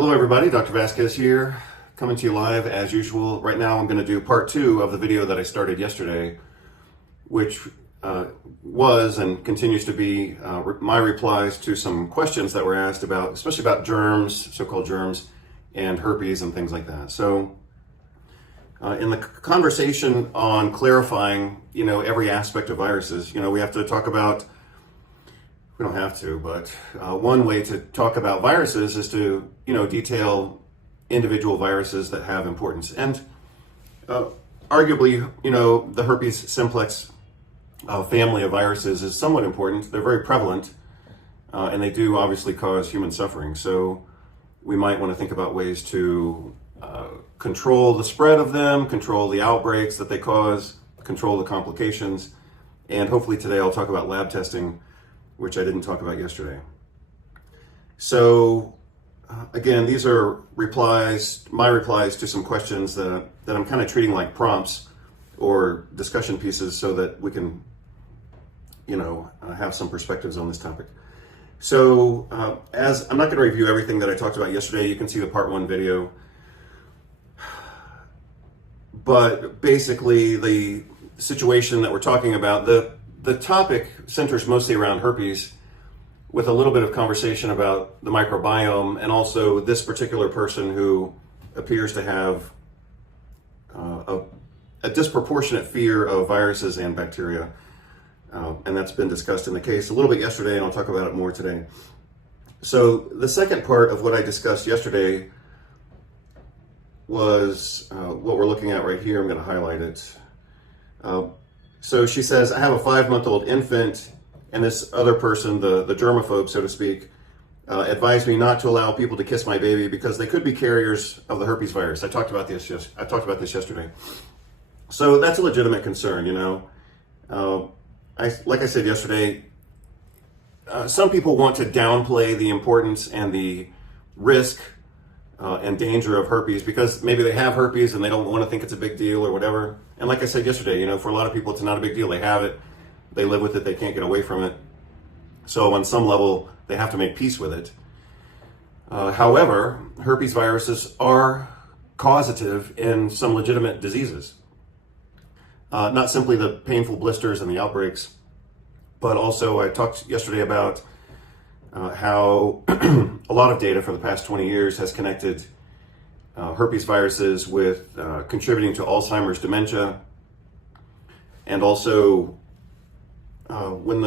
Hello everybody, Dr. Vasquez here, coming to you live as usual. Right now I'm going to do part 2 of the video that I started yesterday, which was and continues to be my replies to some questions that were asked about, especially about germs, so-called germs, and herpes and things like that. So in the conversation on clarifying, every aspect of viruses, we have to talk about, we don't have to, but one way to talk about viruses is to, detail individual viruses that have importance. And arguably, the herpes simplex family of viruses is somewhat important. They're very prevalent, and they do obviously cause human suffering. So we might want to think about ways to control the spread of them, control the outbreaks that they cause, control the complications. And hopefully today I'll talk about lab testing, which I didn't talk about yesterday. So again, these are my replies to some questions that I'm kind of treating like prompts or discussion pieces so that we can, have some perspectives on this topic. So as I'm not going to review everything that I talked about yesterday, you can see the part 1 video. But basically the situation that we're talking about, the topic centers mostly around herpes, with a little bit of conversation about the microbiome and also this particular person who appears to have a disproportionate fear of viruses and bacteria. And that's been discussed in the case a little bit yesterday, and I'll talk about it more today. So the second part of what I discussed yesterday was what we're looking at right here. I'm going to highlight it. So she says, I have a 5-month-old infant, and this other person, the germaphobe, so to speak, advised me not to allow people to kiss my baby because they could be carriers of the herpes virus. I talked about this yesterday. So that's a legitimate concern, like I said yesterday, some people want to downplay the importance and the risk and danger of herpes because maybe they have herpes and they don't want to think it's a big deal or whatever. And like I said yesterday, for a lot of people, it's not a big deal. They have it, they live with it, they can't get away from it. So on some level, they have to make peace with it. However, herpes viruses are causative in some legitimate diseases. Not simply the painful blisters and the outbreaks, but also I talked yesterday about how a lot of data for the past 20 years has connected herpes viruses with contributing to Alzheimer's dementia. And also when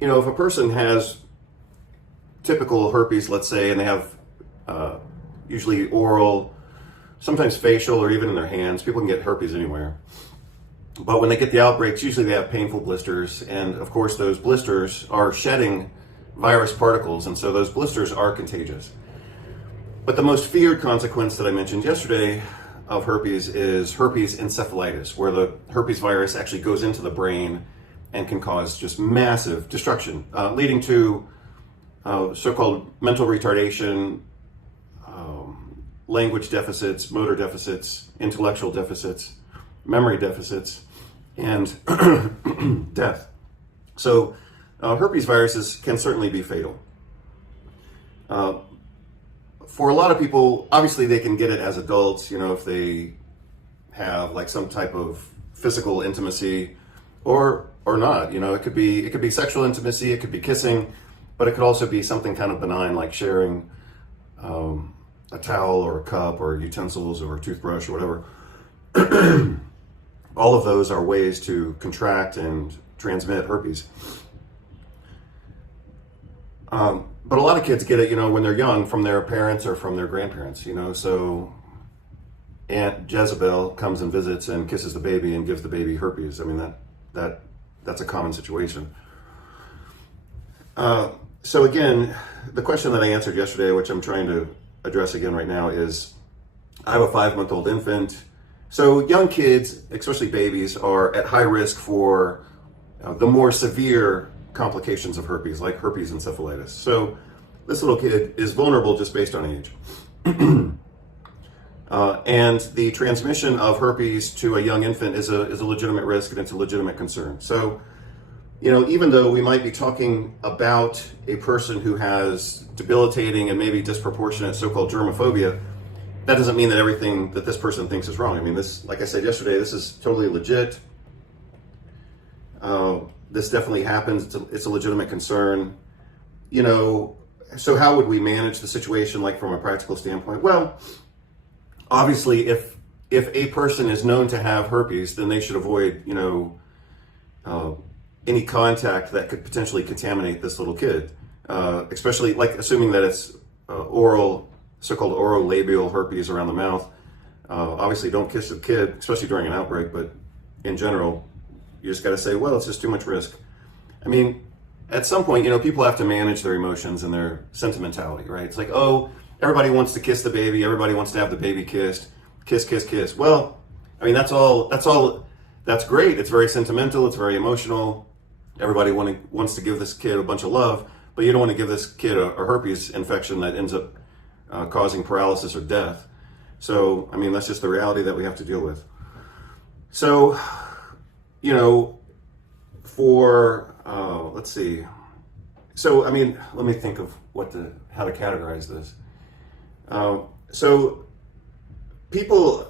if a person has typical herpes, let's say, and they have usually oral, sometimes facial, or even in their hands, people can get herpes anywhere. But when they get the outbreaks, usually they have painful blisters. And of course, those blisters are shedding virus particles. And so those blisters are contagious. But the most feared consequence that I mentioned yesterday of herpes is herpes encephalitis, where the herpes virus actually goes into the brain and can cause just massive destruction, leading to so-called mental retardation, language deficits, motor deficits, intellectual deficits, memory deficits, and death. So herpes viruses can certainly be fatal. For a lot of people, obviously they can get it as adults, if they have like some type of physical intimacy or not. It could be sexual intimacy, it could be kissing, but it could also be something kind of benign like sharing a towel or a cup or utensils or a toothbrush or whatever. All of those are ways to contract and transmit herpes. But a lot of kids get it, when they're young from their parents or from their grandparents, so Aunt Jezebel comes and visits and kisses the baby and gives the baby herpes. I mean, that's a common situation. So again, the question that I answered yesterday, which I'm trying to address again right now, is I have a 5-month-old infant. So young kids, especially babies, are at high risk for the more severe complications of herpes, like herpes encephalitis. So this little kid is vulnerable just based on age. And the transmission of herpes to a young infant is a legitimate risk, and it's a legitimate concern. So even though we might be talking about a person who has debilitating and maybe disproportionate so-called germophobia, that doesn't mean that everything that this person thinks is wrong. I mean, this, like I said yesterday, this is totally legit. This definitely happens. It's a legitimate concern. So how would we manage the situation, like from a practical standpoint? Well, obviously, if a person is known to have herpes, then they should avoid, any contact that could potentially contaminate this little kid, especially like assuming that it's oral, so-called oral labial herpes around the mouth. Obviously, don't kiss the kid, especially during an outbreak, but in general, you just got to say, well, it's just too much risk. I mean, at some point, people have to manage their emotions and their sentimentality, right? It's like, oh, everybody wants to kiss the baby. Everybody wants to have the baby kissed. Kiss, kiss, kiss. Well, I mean, that's great. It's very sentimental. It's very emotional. Everybody wants to give this kid a bunch of love, but you don't want to give this kid a herpes infection that ends up causing paralysis or death. So, I mean, that's just the reality that we have to deal with. So, let's see. So, I mean, let me think of how to categorize this. So, people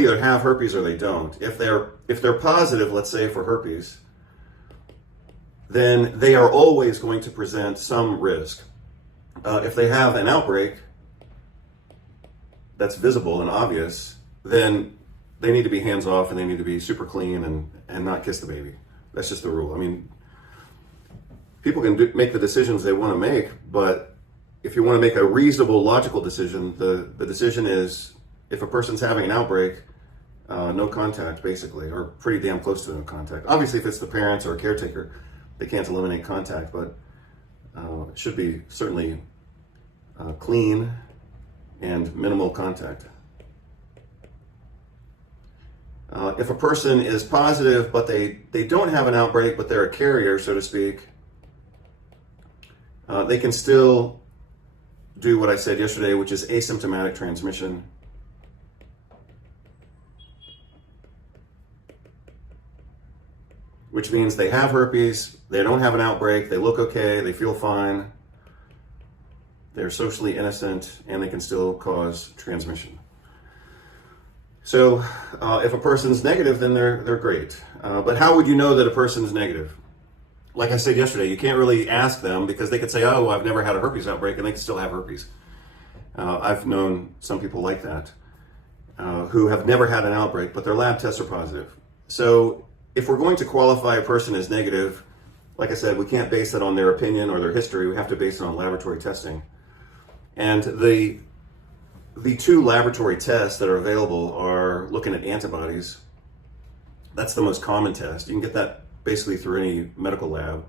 either have herpes or they don't. If they're positive, let's say for herpes, then they are always going to present some risk. If they have an outbreak that's visible and obvious, then they need to be hands off and they need to be super clean and not kiss the baby. That's just the rule. I mean, people can make the decisions they want to make, but if you want to make a reasonable, logical decision, the decision is, if a person's having an outbreak, no contact, basically, or pretty damn close to no contact. Obviously, if it's the parents or a caretaker, they can't eliminate contact, but it should be certainly clean and minimal contact. If a person is positive, but they don't have an outbreak, but they're a carrier, so to speak, they can still do what I said yesterday, which is asymptomatic transmission. Which means they have herpes, they don't have an outbreak, they look okay, they feel fine, they're socially innocent, and they can still cause transmission. So if a person's negative, then they're great. But how would you know that a person's negative? Like I said yesterday, you can't really ask them, because they could say, oh, I've never had a herpes outbreak, and they can still have herpes. I've known some people like that who have never had an outbreak, but their lab tests are positive. So if we're going to qualify a person as negative, like I said, we can't base it on their opinion or their history. We have to base it on laboratory testing. And the two laboratory tests that are available are looking at antibodies. That's the most common test. You can get that basically through any medical lab.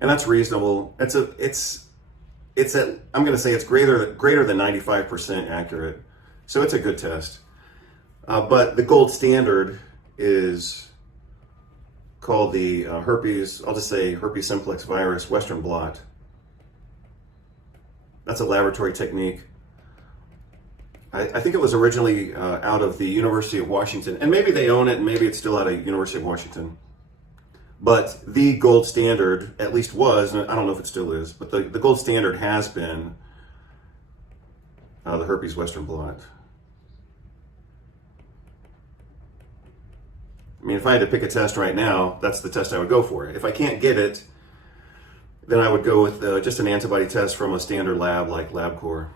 And that's reasonable. I'm going to say it's greater than 95% accurate. So it's a good test. But the gold standard is called the herpes, I'll just say herpes simplex virus Western blot. That's a laboratory technique. I think it was originally out of the University of Washington, and maybe they own it, and maybe it's still out of University of Washington. But the gold standard, at least was, and I don't know if it still is, but the gold standard has been the herpes Western blot. I mean, if I had to pick a test right now, that's the test I would go for. If I can't get it, then I would go with just an antibody test from a standard lab like LabCorp.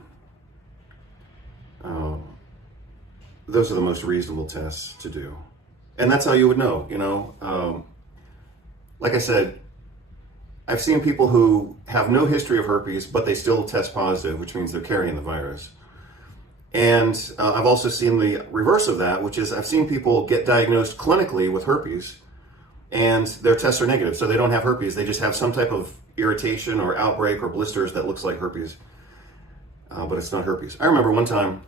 Those are the most reasonable tests to do. And that's how you would know, like I said, I've seen people who have no history of herpes, but they still test positive, which means they're carrying the virus. And I've also seen the reverse of that, which is I've seen people get diagnosed clinically with herpes and their tests are negative. So they don't have herpes, they just have some type of irritation or outbreak or blisters that looks like herpes, but it's not herpes. I remember one time,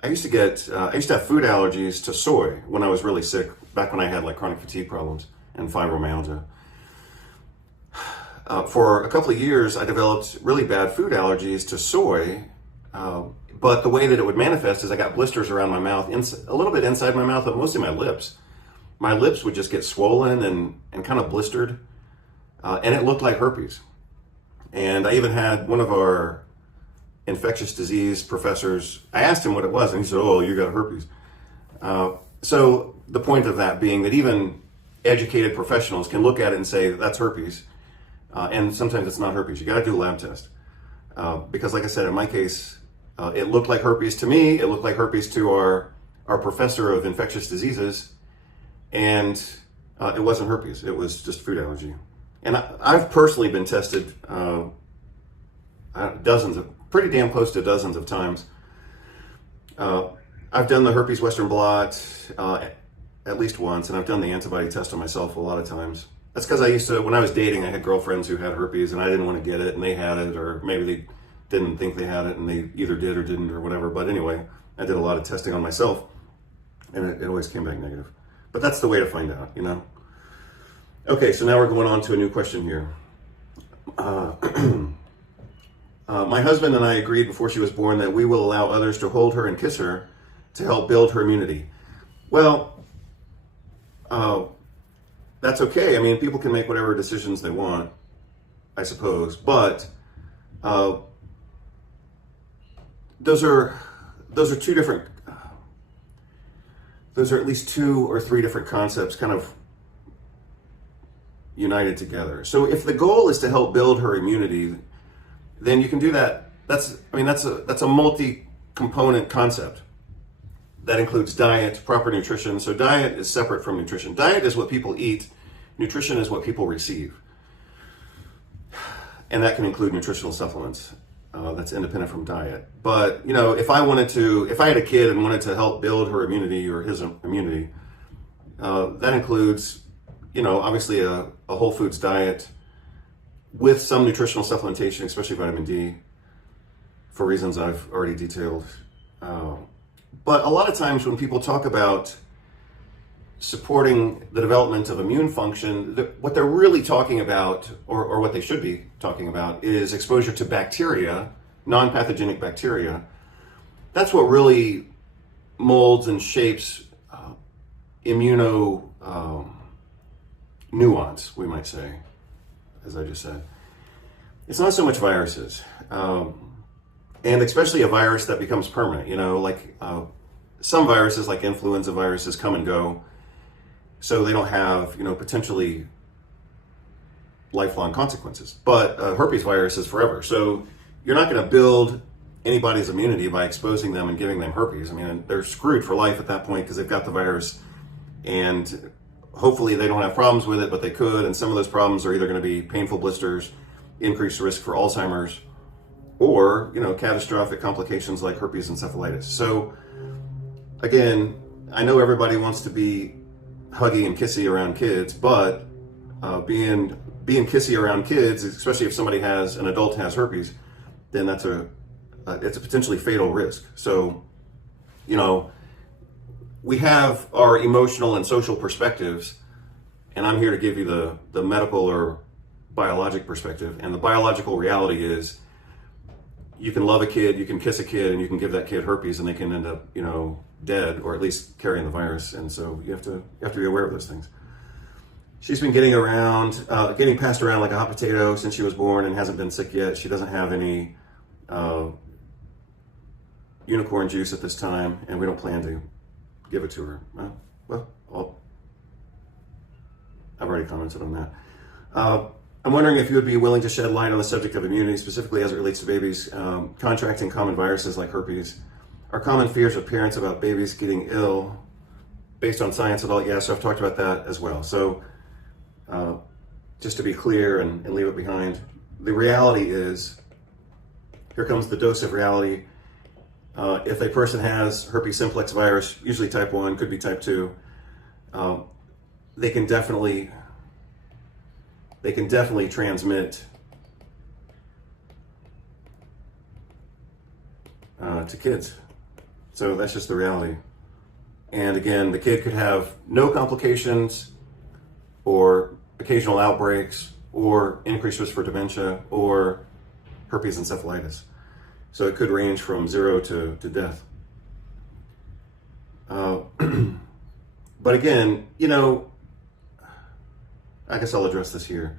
I used to have food allergies to soy when I was really sick, back when I had like chronic fatigue problems and fibromyalgia. For a couple of years, I developed really bad food allergies to soy But the way that it would manifest is I got blisters around my mouth, a little bit inside my mouth, but mostly my lips. My lips would just get swollen and kind of blistered, and it looked like herpes. And I even had one of our infectious disease professors, I asked him what it was, and he said, "Oh, you got herpes." So the point of that being that even educated professionals can look at it and say, that's herpes, and sometimes it's not herpes. You got to do a lab test. Because like I said, in my case, it looked like herpes to me, it looked like herpes to our professor of infectious diseases, and it wasn't herpes, it was just food allergy. And I've personally been tested pretty damn close to dozens of times. I've done the herpes Western blot at least once, and I've done the antibody test on myself a lot of times. That's because I used to, when I was dating, I had girlfriends who had herpes, and I didn't want to get it, and they had it, or maybe they didn't think they had it, and they either did or didn't, or whatever. But anyway, I did a lot of testing on myself, and it always came back negative. But that's the way to find out, you know? Okay, so now we're going on to a new question here. My husband and I agreed before she was born that we will allow others to hold her and kiss her to help build her immunity. Well, that's okay. I mean, people can make whatever decisions they want, I suppose. But those are two different. Those are at least 2 or 3 different concepts, kind of united together. So if the goal is to help build her immunity, then you can do that. That's a multi-component concept. That includes diet, proper nutrition. So diet is separate from nutrition. Diet is what people eat. Nutrition is what people receive. And that can include nutritional supplements. That's independent from diet. But, you know, if I had a kid and wanted to help build her immunity or his immunity, that includes, you know, obviously a whole foods diet with some nutritional supplementation, especially vitamin D, for reasons I've already detailed. But a lot of times when people talk about supporting the development of immune function, what they're really talking about, or what they should be talking about, is exposure to bacteria, non-pathogenic bacteria. That's what really molds and shapes immuno nuance, we might say, as I just said. It's not so much viruses. And especially a virus that becomes permanent, you know, like some viruses, like influenza viruses, come and go. So they don't have, you know, potentially lifelong consequences. But herpes virus is forever. So you're not going to build anybody's immunity by exposing them and giving them herpes. I mean, they're screwed for life at that point because they've got the virus. And hopefully they don't have problems with it, but they could. And some of those problems are either going to be painful blisters, increased risk for Alzheimer's, or, you know, catastrophic complications like herpes encephalitis. So again, I know everybody wants to be huggy and kissy around kids, but being kissy around kids, especially if an adult has herpes, then it's a potentially fatal risk. So, you know, we have our emotional and social perspectives, and I'm here to give you the medical or biologic perspective. And the biological reality is, you can love a kid, you can kiss a kid, and you can give that kid herpes, and they can end up, you know, dead, or at least carrying the virus. And so you have to be aware of those things. She's been getting passed around like a hot potato since she was born and hasn't been sick yet. She doesn't have any unicorn juice at this time, and we don't plan to give it to her. I've already commented on that. I'm wondering if you would be willing to shed light on the subject of immunity, specifically as it relates to babies contracting common viruses like herpes. Are common fears of parents about babies getting ill based on science at all? Yeah, so I've talked about that as well. So just to be clear and leave it behind, the reality is, here comes the dose of reality. If a person has herpes simplex virus, usually type 1, could be type 2, they can definitely transmit to kids. So that's just the reality. And again, the kid could have no complications, or occasional outbreaks, or increased risk for dementia, or herpes encephalitis. So it could range from 0 to death. But again, I guess I'll address this here.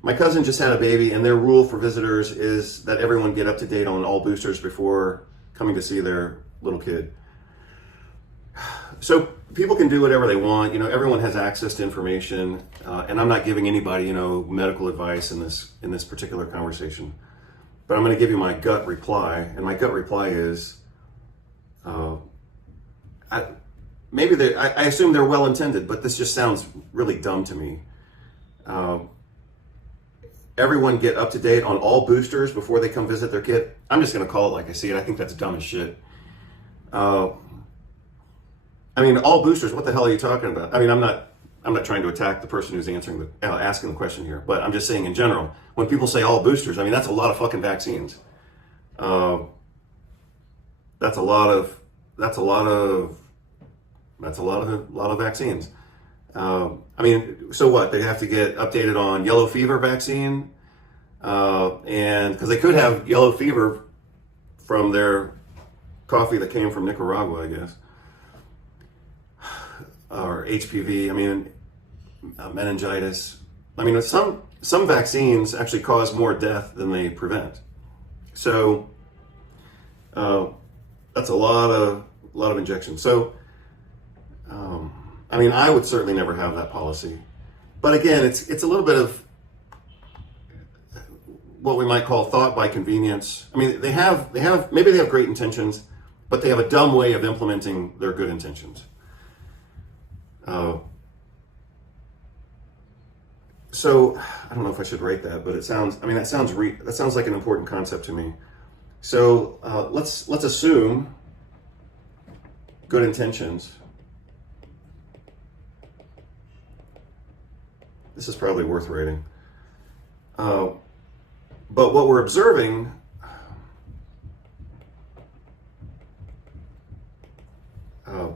My cousin just had a baby, and their rule for visitors is that everyone get up to date on all boosters before coming to see their little kid. So people can do whatever they want. Everyone has access to information, and I'm not giving anybody, medical advice in this particular conversation. But I'm going to give you my gut reply, and my gut reply is, I assume they're well intended, but this just sounds really dumb to me. Everyone get up to date on all boosters before they come visit their kid. I'm just going to call it like I see it. I think that's dumb as shit. All boosters. What the hell are you talking about? I'm not trying to attack the person who's asking the question here, but I'm just saying in general, when people say all boosters, that's a lot of fucking vaccines. That's a lot of vaccines. So what? They have to get updated on yellow fever vaccine, and because they could have yellow fever from their coffee that came from Nicaragua, I guess, or HPV. Meningitis. Some vaccines actually cause more death than they prevent. So that's a lot of injections. So. I would certainly never have that policy. But again, it's a little bit of what we might call thought by convenience. Maybe they have great intentions, but they have a dumb way of implementing their good intentions. So I don't know if I should rate that, but that sounds like an important concept to me. So let's assume good intentions. This is probably worth rating. But what we're observing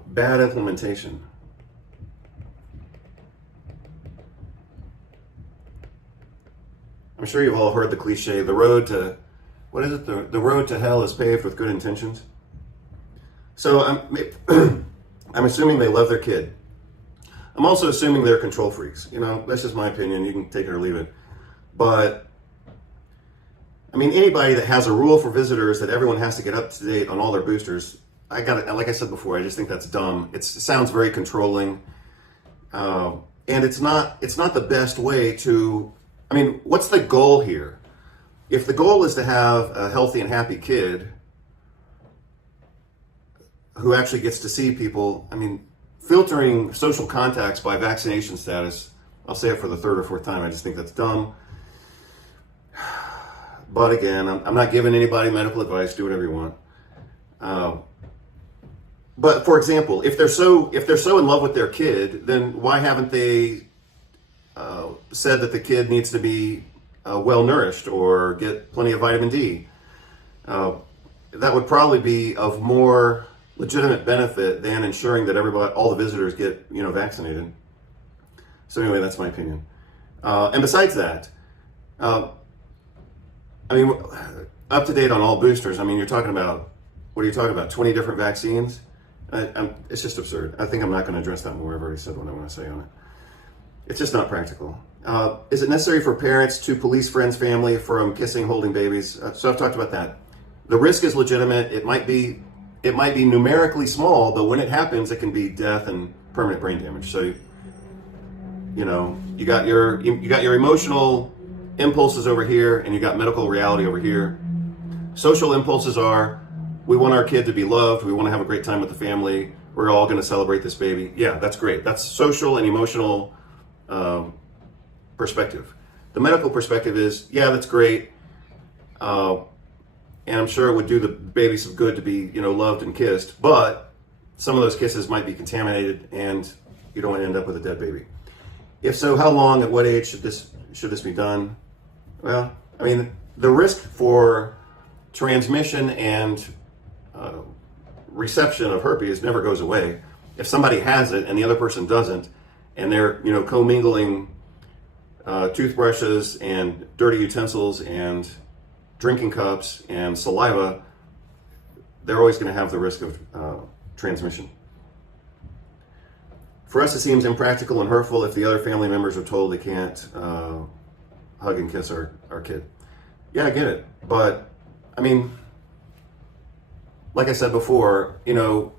bad implementation. I'm sure you've all heard the cliche, the road to hell is paved with good intentions. So I'm assuming they love their kid. I'm also assuming they're control freaks. That's just my opinion. You can take it or leave it. But, anybody that has a rule for visitors that everyone has to get up to date on all their boosters, like I said before, I just think that's dumb. It sounds very controlling. And it's not the best way to, what's the goal here? If the goal is to have a healthy and happy kid who actually gets to see people, filtering social contacts by vaccination status, I'll say it for the third or fourth time, I just think that's dumb. But again, I'm not giving anybody medical advice, do whatever you want. But for example, if they're so in love with their kid, then why haven't they said that the kid needs to be well nourished or get plenty of vitamin D? That would probably be of more legitimate benefit than ensuring that all the visitors get, vaccinated. So anyway, that's my opinion. And besides that, up to date on all boosters. You're talking about, what are you talking about? 20 different vaccines? It's just absurd. I think I'm not going to address that more. I've already said what I want to say on it. It's just not practical. Is it necessary for parents to police friends, family from kissing, holding babies? So I've talked about that. The risk is legitimate. It might be numerically small, but when it happens, it can be death and permanent brain damage. So, you got your emotional impulses over here, and you got medical reality over here. Social impulses are, we want our kid to be loved. We want to have a great time with the family. We're all going to celebrate this baby. Yeah, that's great. That's social and emotional perspective. The medical perspective is, yeah, that's great. And I'm sure it would do the baby some good to be, loved and kissed. But some of those kisses might be contaminated, and you don't want to end up with a dead baby. If so, how long, at what age should this be done? Well, the risk for transmission and reception of herpes never goes away. If somebody has it and the other person doesn't, and they're commingling toothbrushes and dirty utensils and drinking cups and saliva, they're always going to have the risk of transmission. For us, it seems impractical and hurtful if the other family members are told they can't hug and kiss our kid. Yeah, I get it. But, I mean, like I said before, you know,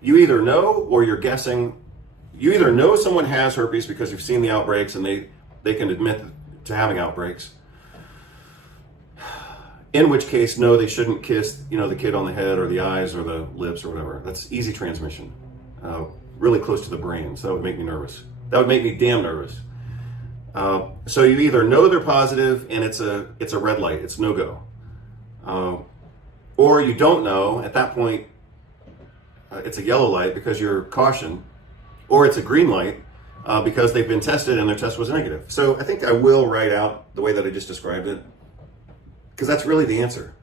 you either know or you're guessing. You either know someone has herpes because you've seen the outbreaks and they can admit to having outbreaks. In which case, no, they shouldn't kiss, you know, the kid on the head or the eyes or the lips or whatever. That's easy transmission, really close to the brain. So that would make me nervous. That would make me damn nervous. So you either know they're positive and it's a red light, it's no go, or you don't know. At that point, it's a yellow light because you're caution, or it's a green light because they've been tested and their test was negative. So I think I will write out the way that I just described it, because that's really the answer.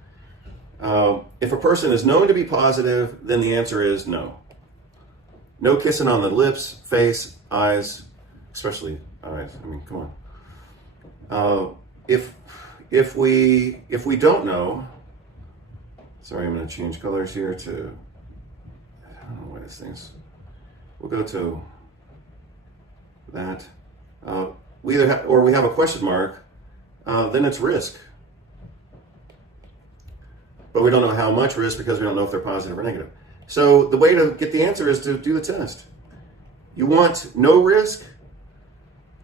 If a person is known to be positive, then the answer is no. No kissing on the lips, face, eyes, especially eyes. I mean, come on. If we don't know, sorry, I'm going to change colors here to, I don't know why this thing's. We'll go to that. We either have, or we have a question mark, then it's risk. But we don't know how much risk because we don't know if they're positive or negative. So the way to get the answer is to do the test. You want no risk?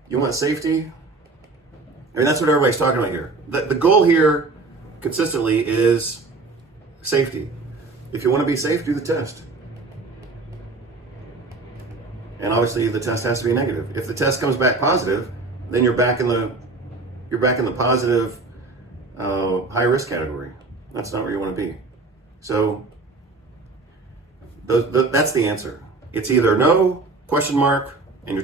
You want safety? I mean, that's what everybody's talking about here. The goal here consistently is safety. If you want to be safe, do the test. And obviously the test has to be negative. If the test comes back positive, then you're back in the positive high risk category. That's not where you want to be. So that's the answer. It's either no, question mark, and you're taking